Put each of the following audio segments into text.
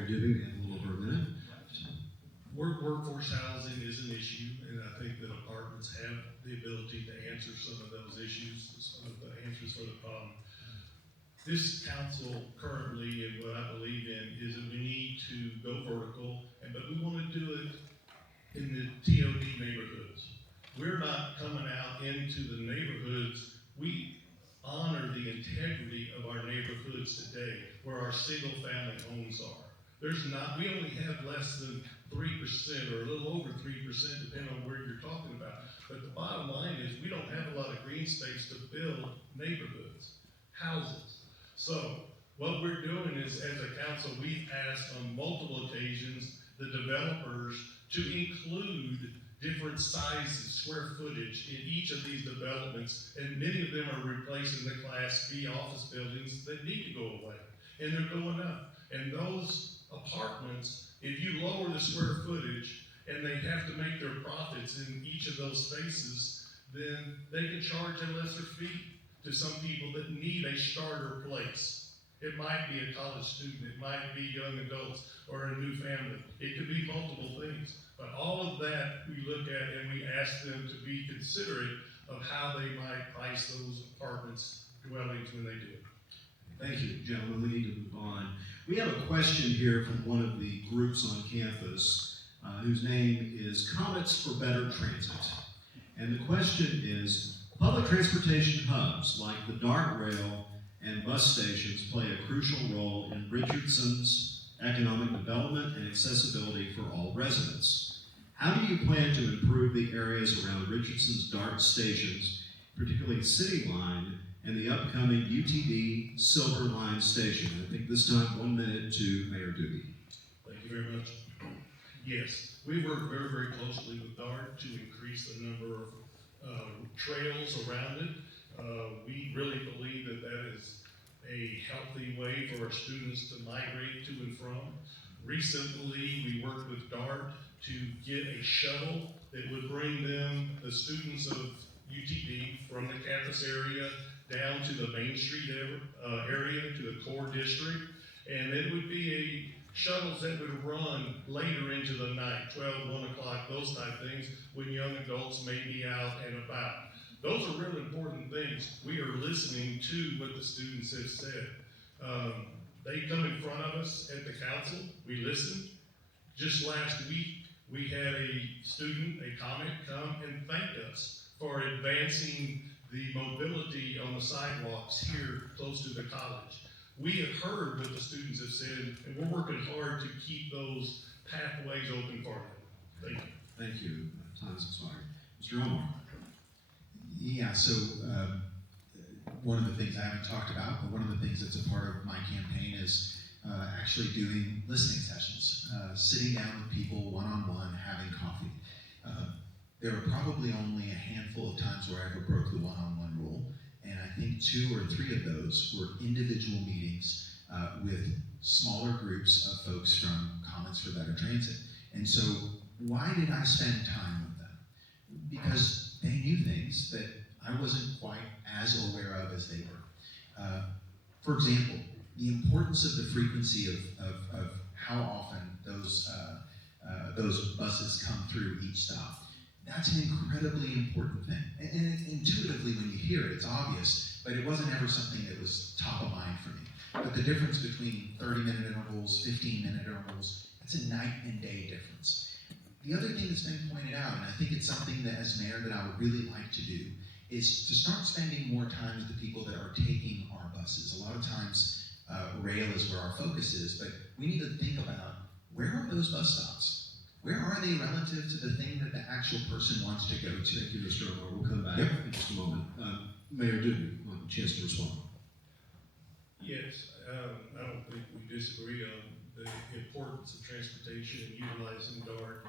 Mayor Dubin, we have a little over a minute. Workforce housing is an issue, and I think that apartments have the ability to answer some of those issues, some of the answers for the problem. This council currently, and what I believe in, is that we need to go vertical, but we want to do it in the TOD neighborhoods. We're not coming out into the neighborhoods. We honor the integrity of our neighborhoods today, where our single-family homes are. We only have less than 3% or a little over 3%, depending on where you're talking about. But the bottom line is we don't have a lot of green space to build neighborhoods, houses. So what we're doing is, as a council, we've asked on multiple occasions the developers to include different sizes, square footage in each of these developments, and many of them are replacing the Class B office buildings that need to go away, and they're going up. And those apartments, if you lower the square footage and they have to make their profits in each of those spaces, then they can charge a lesser fee to some people that need a starter place. It might be a college student, it might be young adults, or a new family. It could be multiple things. But all of that we look at, and we ask them to be considerate of how they might price those apartments, dwellings, when they do it. Thank you, gentlemen. We need to move on. We have a question here from one of the groups on campus whose name is Comets for Better Transit. And the question is, public transportation hubs like the DART rail and bus stations play a crucial role in Richardson's economic development and accessibility for all residents. How do you plan to improve the areas around Richardson's DART stations, particularly City Line, and the upcoming UTD Silver Line station? I think this time 1 minute to Mayor Dubin. Thank you very much. Yes, we work very, very closely with DART to increase the number of trails around it. We really believe that that is a healthy way for our students to migrate to and from. Recently, we worked with DART to get a shuttle that would bring them, the students of UTD, from the campus area down to the Main Street area, to the core district. And it would be shuttles that would run later into the night, 12, 1 o'clock, those type things, when young adults may be out and about. Those are really important things. We are listening to what the students have said. They come in front of us at the council, we listen. Just last week, we had a student, a comment, come and thank us for advancing the mobility on the sidewalks here close to the college. We have heard what the students have said, and we're working hard to keep those pathways open for them. Thank you. Thank you. Time's expired. Mr. Omar. Yeah, so one of the things I haven't talked about, but one of the things that's a part of my campaign is actually doing listening sessions, sitting down with people one-on-one, having coffee. There were probably only a handful of times where I ever broke the one-on-one rule, and I think 2 or 3 of those were individual meetings with smaller groups of folks from Comets for Better Transit. And so why did I spend time with them? Because they knew things that I wasn't quite as aware of as they were. For example, the importance of the frequency of how often those buses come through each stop. That's an incredibly important thing. And intuitively, when you hear it, it's obvious, but it wasn't ever something that was top of mind for me. But the difference between 30-minute intervals, 15-minute intervals, that's a night and day difference. The other thing that's been pointed out, and I think it's something that as mayor that I would really like to do, is to start spending more time with the people that are taking our buses. A lot of times, rail is where our focus is, but we need to think about, where are those bus stops? Where are they relative to the thing that the actual person wants to go to? Thank you, Mr. Omar. We'll come back in just a moment. Mayor Dubin, want a chance to respond. Yes, I don't think we disagree on the importance of transportation and utilizing DART.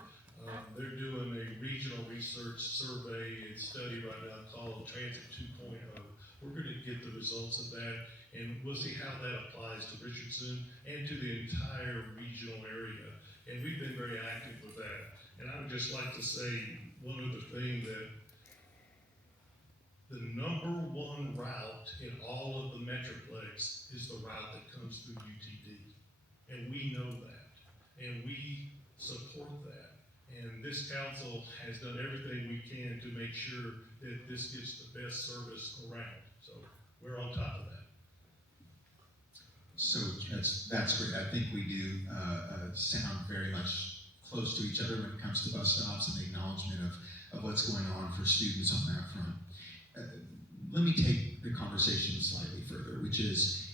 They're doing a regional research survey and study right now called Transit 2.0. We're going to get the results of that, and we'll see how that applies to Richardson and to the entire regional area. And we've been very active with that. And I would just like to say one other thing, that the #1 route in all of the Metroplex is the route that comes through UTD. And we know that. this council has done everything we can to make sure that this gets the best service around. So we're on top of that. So that's great. I think we do sound very much close to each other when it comes to bus stops and the acknowledgement of what's going on for students on that front. Let me take the conversation slightly further, which is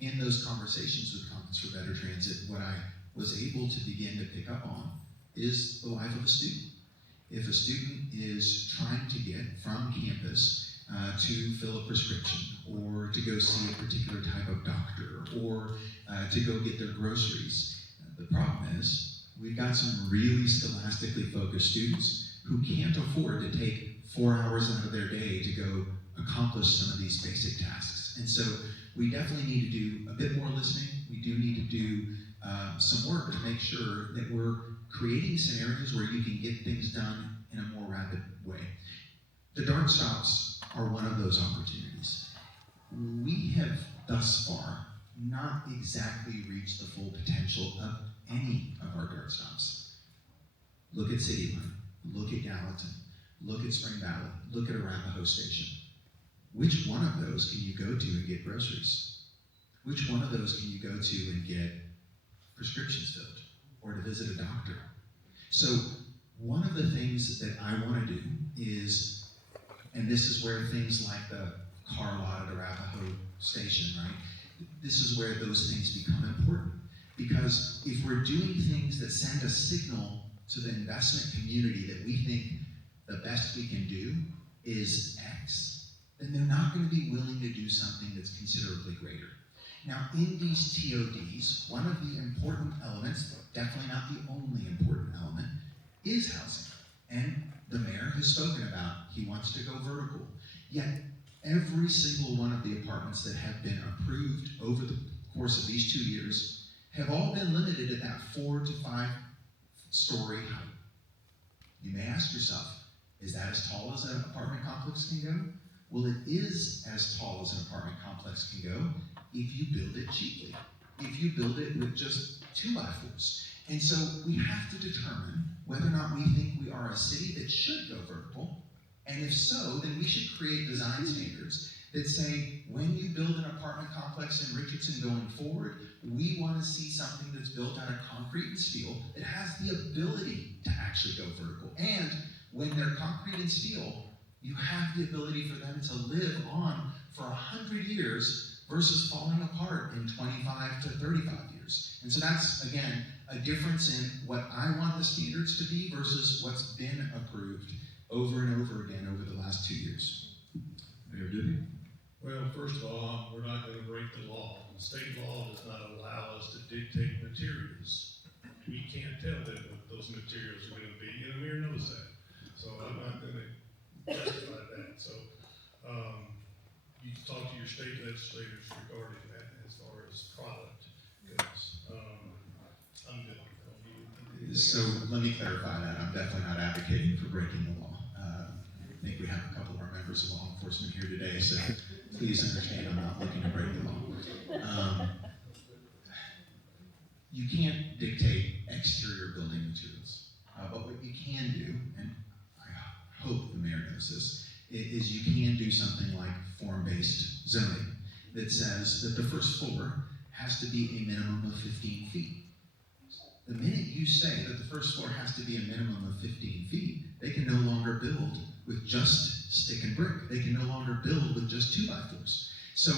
in those conversations with Compass for Better Transit, what I was able to begin to pick up on is the life of a student. If a student is trying to get from campus to fill a prescription, or to go see a particular type of doctor, or to go get their groceries, the problem is we've got some really scholastically focused students who can't afford to take 4 hours out of their day to go accomplish some of these basic tasks. And so we definitely need to do a bit more listening. We do need to do some work to make sure that we're creating scenarios where you can get things done in a more rapid way. The dark stops are one of those opportunities. We have thus far not exactly reached the full potential of any of our dark stops. Look at City Line, look at Gallatin, look at Spring Valley, look at Arapahoe Station. Which one of those can you go to and get groceries? Which one of those can you go to and get prescriptions filled or to visit a doctor? So one of the things that I want to do is, and this is where things like the car lot at Arapahoe Station, right? This is where those things become important. Because if we're doing things that send a signal to the investment community that we think the best we can do is X, then they're not going to be willing to do something that's considerably greater. Now, in these TODs, one of the important elements, definitely not the only important element, is housing. And the mayor has spoken about he wants to go vertical. Yet, every single one of the apartments that have been approved over the course of these 2 years have all been limited at that 4 to 5 story height. You may ask yourself, is that as tall as an apartment complex can go? Well, it is as tall as an apartment complex can go if you build it cheaply, if you build it with just 2x4s. And so we have to determine whether or not we think we are a city that should go vertical, and if so, then we should create design standards that say, when you build an apartment complex in Richardson going forward, we want to see something that's built out of concrete and steel that has the ability to actually go vertical. And when they're concrete and steel, you have the ability for them to live on for 100 years versus falling apart in 25 to 35 years. And so that's, again, a difference in what I want the standards to be versus what's been approved over and over again over the last 2 years. Mayor Doobie? Well, first of all, we're not going to break the law. The state law does not allow us to dictate materials. We can't tell them what those materials are going to be, and the mayor knows that. So I'm not going to justify that. So you can talk to your state legislators regarding that as far as product goes. I'm good. So let me clarify that. I'm definitely not advocating for breaking the law. I think we have a couple of our members of law enforcement here today, so please understand I'm not looking to break the law. You can't dictate exterior building materials, but what you can do, and I hope the mayor knows this, is you can do something like form-based zoning that says that the first floor has to be a minimum of 15 feet. The minute you say that the first floor has to be a minimum of 15 feet, they can no longer build with just stick and brick. They can no longer build with just 2x4s. So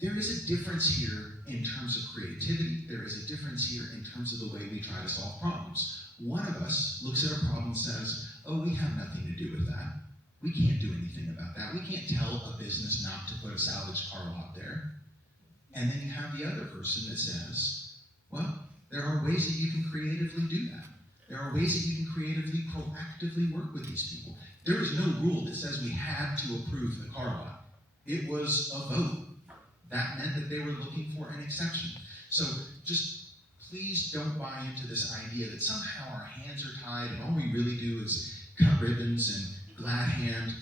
there is a difference here in terms of creativity. There is a difference here in terms of the way we try to solve problems. One of us looks at a problem and says, oh, we have nothing to do with that. We can't do anything about that. We can't tell a business not to put a salvage car lot there. And then you have the other person that says, well, there are ways that you can creatively do that. There are ways that you can creatively, proactively work with these people. There is no rule that says we had to approve the car lot. It was a vote. That meant that they were looking for an exception. So just please don't buy into this idea that somehow our hands are tied and all we really do is cut ribbons and glad hand,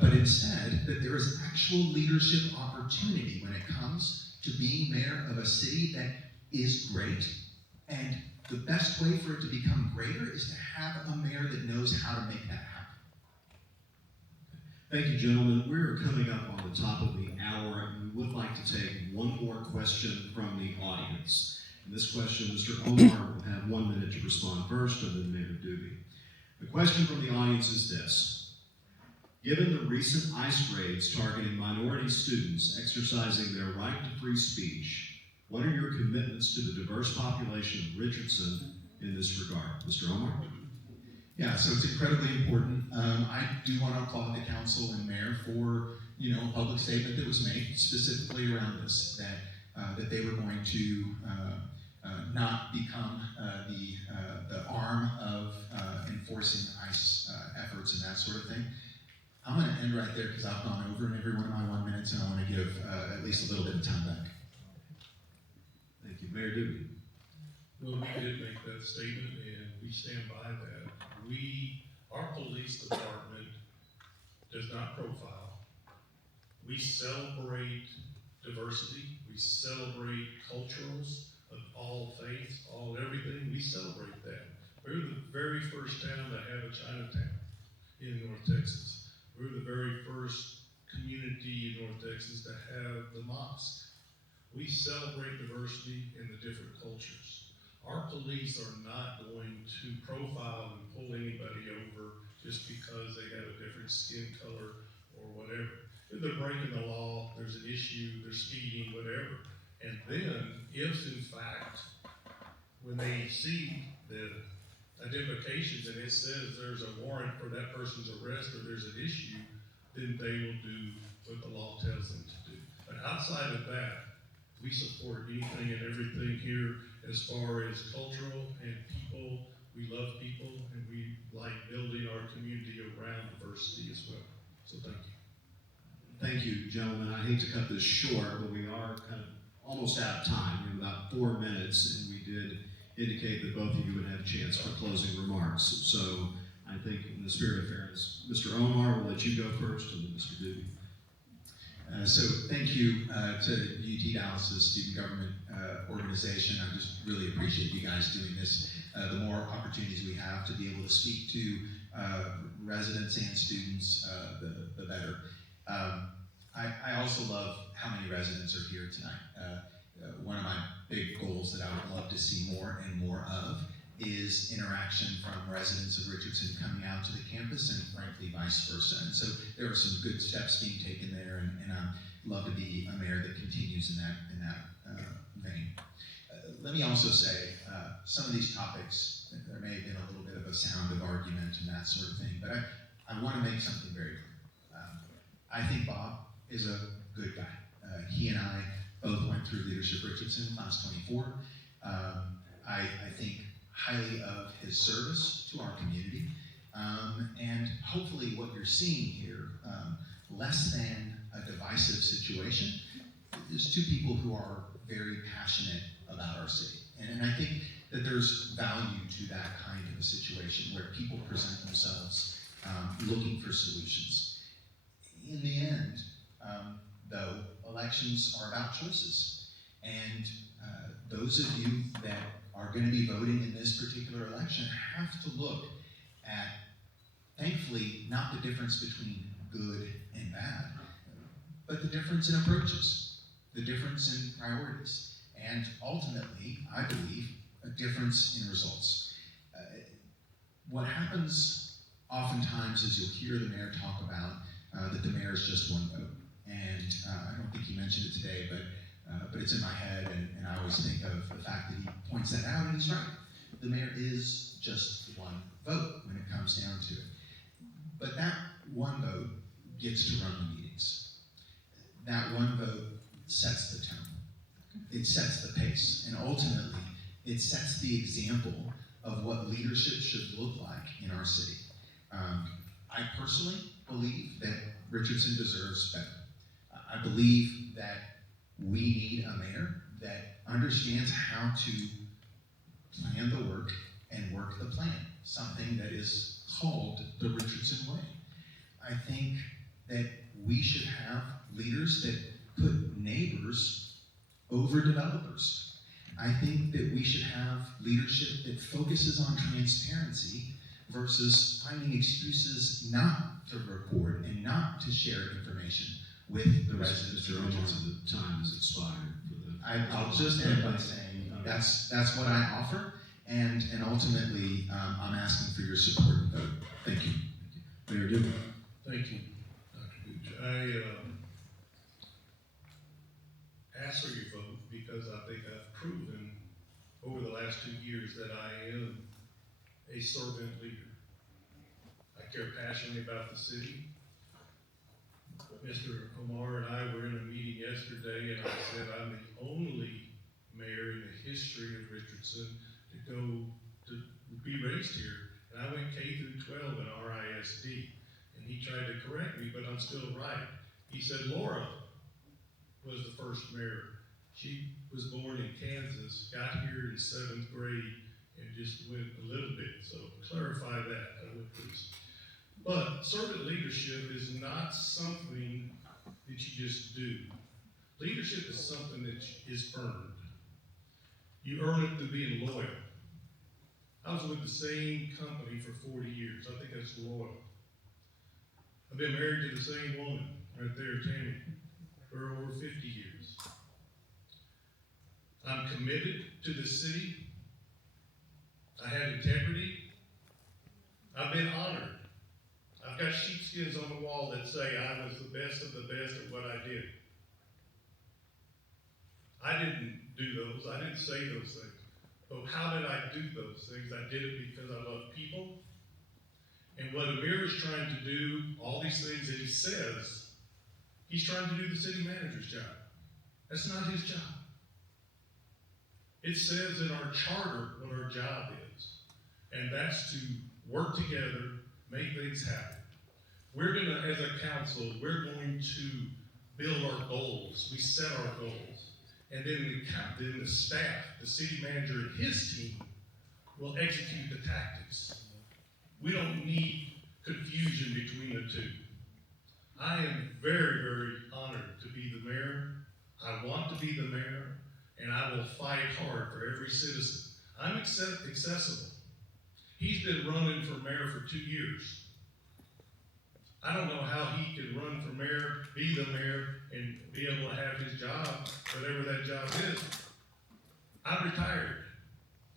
but instead that there is actual leadership opportunity when it comes to being mayor of a city that is great and the best way for it to become greater is to have a mayor that knows how to make that happen. Thank you, gentlemen. We're coming up on the top of the hour, and we would like to take one more question from the audience. And this question, Mr. Omar will have 1 minute to respond first, and then Mayor Doobie. The question from the audience is this: given the recent ICE raids targeting minority students exercising their right to free speech, what are your commitments to the diverse population of Richardson in this regard? Mr. Omar? Yeah, so it's incredibly important. I do want to applaud the council and mayor for, a public statement that was made specifically around this, that they were going to not become the arm of enforcing ICE efforts and that sort of thing. I'm going to end right there because I've gone over in every one of my 1 minute, and I want to give at least a little bit of time back. Thank you. Mayor Doobie? Well, we did make that statement, and we stand by that. Our police department does not profile. We celebrate diversity. We celebrate cultures of all faiths, all everything. We celebrate that. We're the very first town to have a Chinatown in North Texas. We're the very first community in North Texas to have the mosque. We celebrate diversity in the different cultures. Our police are not going to profile and pull anybody over just because they have a different skin color or whatever. If they're breaking the law, there's an issue, they're speeding, whatever. And then, if in fact, when they see the identifications and it says there's a warrant for that person's arrest or there's an issue, then they will do what the law tells them to do. But outside of that, we support anything and everything here as far as cultural and people. We love people and we like building our community around diversity as well. So thank you. Thank you, gentlemen. I hate to cut this short, but we are kind of almost out of time. We have about 4 minutes, and we did indicate that both of you would have a chance for closing remarks. So I think in the spirit of fairness, Mr. Omar, we'll let you go first, and then Mr. Doobie. So thank you to UTDallas, the student government organization. I just really appreciate you guys doing this. The more opportunities we have to be able to speak to residents and students, the better. I also love how many residents are here tonight. One of my big goals that I would love to see more and more of is interaction from residents of Richardson coming out to the campus, and frankly vice versa. And so there are some good steps being taken there, and I'd love to be a mayor that continues in that vein. Let me also say, some of these topics, there may have been a little bit of a sound of argument and that sort of thing, but I want to make something very clear. I think Bob is a good guy. He and I both went through Leadership Richardson, class 24. I think highly of his service to our community, and hopefully what you're seeing here, less than a divisive situation, is two people who are very passionate about our city. And I think that there's value to that kind of a situation where people present themselves looking for solutions. In the end, though, elections are about choices. And those of you that are going to be voting in this particular election have to look at, thankfully, not the difference between good and bad, but the difference in approaches, the difference in priorities, and ultimately, I believe, a difference in results. What happens oftentimes is you'll hear the mayor talk about that the mayor is just one vote. And I don't think he mentioned it today, but it's in my head, and I always think of the fact that he points that out, and he's right. The mayor is just one vote when it comes down to it. But that one vote gets to run the meetings. That one vote sets the tone. It sets the pace, and ultimately, it sets the example of what leadership should look like in our city. I personally believe that Richardson deserves better. I believe that we need a mayor that understands how to plan the work and work the plan, something that is called the Richardson way. I think that we should have leaders that put neighbors over developers. I think that we should have leadership that focuses on transparency versus finding excuses not to report and not to share information with the residents Mr. of Omar, Richardson. the time has expired for the. I'll just end by saying that's what I offer, and ultimately I'm asking for your support and vote. Thank you. Mayor Dukes. Thank you, Dr. Gooch. I ask for your vote because I think I've proven over the last 2 years that I am a servant leader. I care passionately about the city. Mr. Omar and I were in a meeting yesterday, and I said I'm the only mayor in the history of Richardson to be raised here. And I went K through 12 in RISD, and he tried to correct me, but I'm still right. He said Laura was the first mayor. She was born in Kansas, got here in 7th grade, and just went a little bit. So clarify that, I would please. But servant leadership is not something that you just do. Leadership is something that is earned. You earn it through being loyal. I was with the same company for 40 years. I think that's loyal. I've been married to the same woman right there, Tammy, for over 50 years. I'm committed to the city. I have integrity. I've been honored. I've got sheepskins on the wall that say I was the best of the best at what I did. I didn't do those. I didn't say those things. But how did I do those things? I did it because I love people. And what Amir is trying to do, all these things that he says, he's trying to do the city manager's job. That's not his job. It says in our charter what our job is. And that's to work together, make things happen. We're going to, as a council, we're going to build our goals. We set our goals. And then the staff, the city manager and his team will execute the tactics. We don't need confusion between the two. I am very, very honored to be the mayor. I want to be the mayor, and I will fight hard for every citizen. I'm accessible. He's been running for mayor for 2 years. I don't know how he could run for mayor, be the mayor, and be able to have his job, whatever that job is. I'm retired.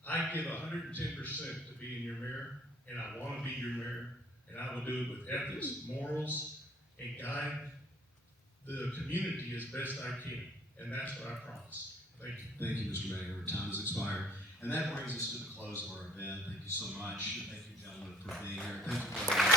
I give 110% to being your mayor, and I want to be your mayor, and I will do it with ethics, morals, and guide the community as best I can. And that's what I promise. Thank you. Thank you, Mr. Mayor. Time has expired. And that brings us to the close of our event. Thank you so much. Thank you, gentlemen, for being here. Thank you,